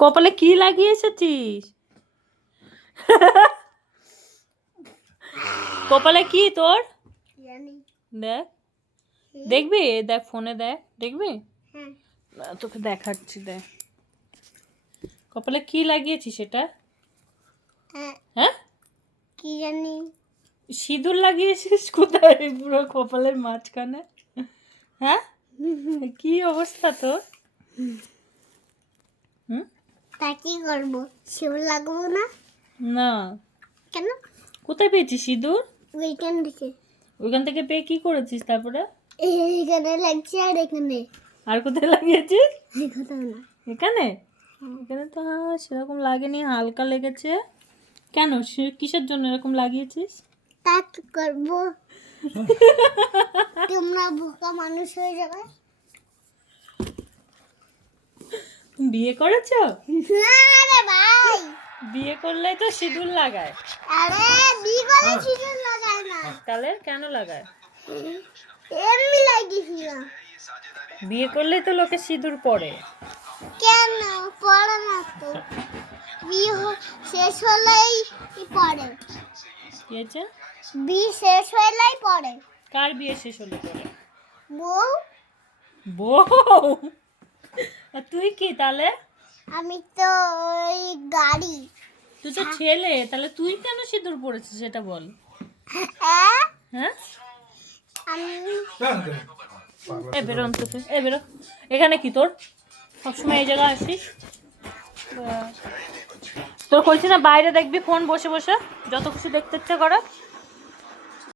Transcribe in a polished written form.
কপালে কি লাগিয়ে এসেছিস? কপালে কি তোর? দেখ, দেখবি? দেখ ফোনে, দেখ, দেখবি? তোকে দেখাচ্ছি, দেখ কপালে কি লাগিয়েছিস সেটা। হ্যাঁ, কি জানি। সিঁদুর লাগিয়েছিস কোথায়? পুরো কপালের মাঝখানে। হ্যাঁ, কি অবস্থা তোর? তা কি করবো? সিঁদুর লাগাবো না? না। কেন? কোথায় পেয়েছিস সিঁদুর? ওইখান থেকে। ওইখান থেকে পেয়ে কি করেছিস তারপরে? এইখানে লাগছে আর এখানে। আর কোথায় লাগিয়েছিস? কোথাও না। এখানে? এখানে তো সেরকম লাগেনি, হালকা লেগেছে। কেন, কিসের জন্য এরকম লাগিয়েছিস? তা কি করবো? তোমরা বোকা মানুষ হয়ে যাবে। বিয়ে করেছো? না রে ভাই, বিয়ে করলে তো সিঁদুর লাগায়। আরে বিয়ে করে সিঁদুর লাগায় না। তাহলে কেন লাগায়? এমনি লাগিয়েছিলাম। বিয়ে করলেই তো লোকে সিঁদুর পরে। কেন পড়ে না তো? বিয়ে শেষ হলেই পড়ে। কি হয়েছে? বিয়ে শেষ হলেই পড়ে। কার বিয়ে শেষ হলে পরে? বউ। বউ? আর তুই কি তাহলে? আমি তো ওই গাড়ি। তুই তো ছেলে, তাহলে তুই কেন সিঁদুর পরেছিস সেটা বল। হ্যাঁ, আমি এ বেরো অন্তত, এ বেরো। এখানে কি তোর? সবসময় এই জায়গায় আসিস? তোর কইছি না বাইরে দেখবি ফোন বসে বসে, যত কিছু দেখতে ইচ্ছে করে।